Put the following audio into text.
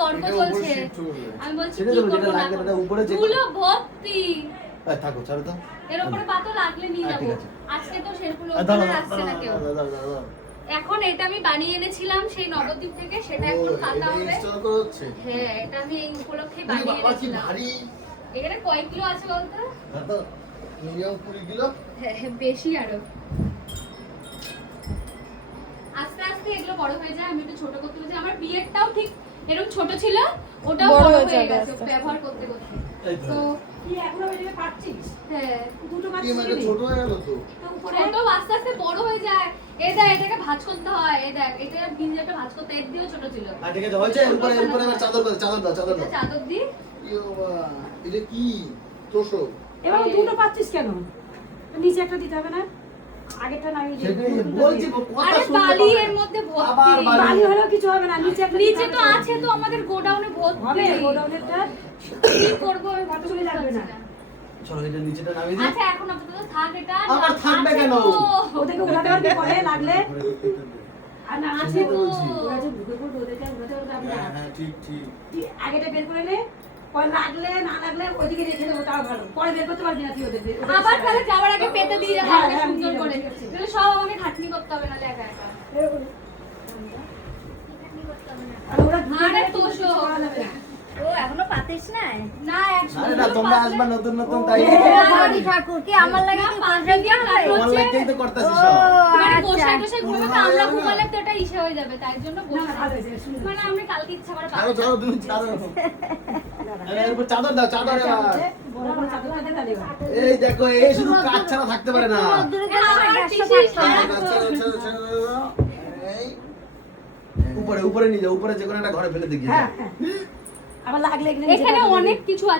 তর্ক চলছে। আমি বলছি কি করব না উপরে ধুলো ভর্তি। থাকো ছাড়ো তো। এর উপরে পা তো লাগলে নিয়ে যাব। আজকে তো সেরগুলো উপরে আসছে না কেউ। এখন এটা আমি বানিয়ে এনেছিলাম সেই নবদ্বীপ থেকে, সেটা এখন পাতা হবে। হ্যাঁ, এটা আমি এই উপলক্ষে বানিয়ে এনেছিলাম। এখানে কয় কিলো আছে বলতো? তো মিনিমাম 20 কিলো। হ্যাঁ, বেশি আরো। আস্তে আস্তে এগুলো বড় হয়ে যায়। আমি একটু ছোট করতে বলছি। আমার বিয়েরটাও ঠিক এরকম ছোট ছিল, ওটাও বড় হয়ে গেছে ব্যবহার করতে করতে। তো কি এখনো বেরিয়ে পাচ্ছিস? হ্যাঁ, দুটো কি পাচ্ছিস মানে ছোট হয়ে গেল তো। উপরে তো আস্তে আস্তে বড় হয়ে যায়। এই দেখ, এটাকে ভাঁজ করতে হয়। এই দেখ, এটা গিঞ্জাটা ভাঁজ করতে এর দিয়েও ছোট ছিল। ঠিক আছে হয়েছে। উপরে উপরে আবার চাদর দাও। চাদর দি। ইয়ো বাবা, এটা কি তোষক? এবার দুটো পাচ্ছিস কেন? নিচে একটা দিতে হবে না? আগেরটা নামিয়ে দে। সেটাই বলছি, কথা আরে শুনতে বালি পাবে। এর মধ্যে আবার ভর্তি। বালি। বালি হলেও কিছু হবে না, নিচে একটা নিচে তো আছে তো আমাদের গোডাউনে ভর্তি। হবে গোডাউনেরটা কি করব আমি কতগুলি লাগবে না। চলো এটা নিচেটা নামিয়ে দিই। আচ্ছা, এখন আপাতত থাক এটা। আবার থাকবে কেন? ওদেরকে উঠাতে পারবি পরে লাগলে। আর না আছে সেটাই তো বলছি। ওরা যে ঢুকে পড়বে ওদেরকে উঠাতে পারবি না। হ্যাঁ ঠিক ঠিক। তুই আগেটা বের করে নে, পরে লাগলে না লাগলে ওইদিকে রেখে দেবো, তাও ভালো। পরে বের করতে পারবি না তুই ওদের। আবার তাহলে যাওয়ার আগে পেতে দিয়ে যাবে হ্যাঁ, আমাকে হ্যাঁ, সুন্দর দিয়ে করে। যাবো, ঠিক আছে। তাহলে সব আমাকে খাটনি করতে হবে না একা একা। আর ওরা ঢুকে আরে গেলে তোষো। কিছু করা যাবে না। ও এখনো পাতিস নাই? না, আরে না, তোমরা আসবা নতুন নতুন তাই। হরি ঠাকুর কি আমার লাগে কি পাঁচজন দিয়ে হবে? তোমার লাগতেই তো করতেছি ও সব। মানে আচ্ছা। গোসাই টোসাই ঘুরবে তো আমরা ঘুমালে তো এটা ইসে হয়ে যাবে, তাই জন্য না, গোসাই। ভালো হয়েছে, সুন্দর। মানে আমি কালকে ইচ্ছা করে ছাড়ো ছাড়ো তুমি ছাড়ো। আরে এরপর চাদর দাও, চাদর এবার। বড় বড় চাদরটা দে তাহলে এবার। এই দেখো, এই শুধু কাজ ছাড়া থাকতে পারে না। রোদ্দুরে হ্যাঁ, গেলে আমার গ্যাসটা পিসি থাকতো না। এই, উপরে উপরে নিয়ে যাও, উপরে যে কোনো একটা ঘরে ফেলে দেখি। হ্যাঁ, হ্যাঁ। আবার লাগলে এখানে নিচে এখানে পাঠিয়ে অনেক দিবি। কিছু আছে।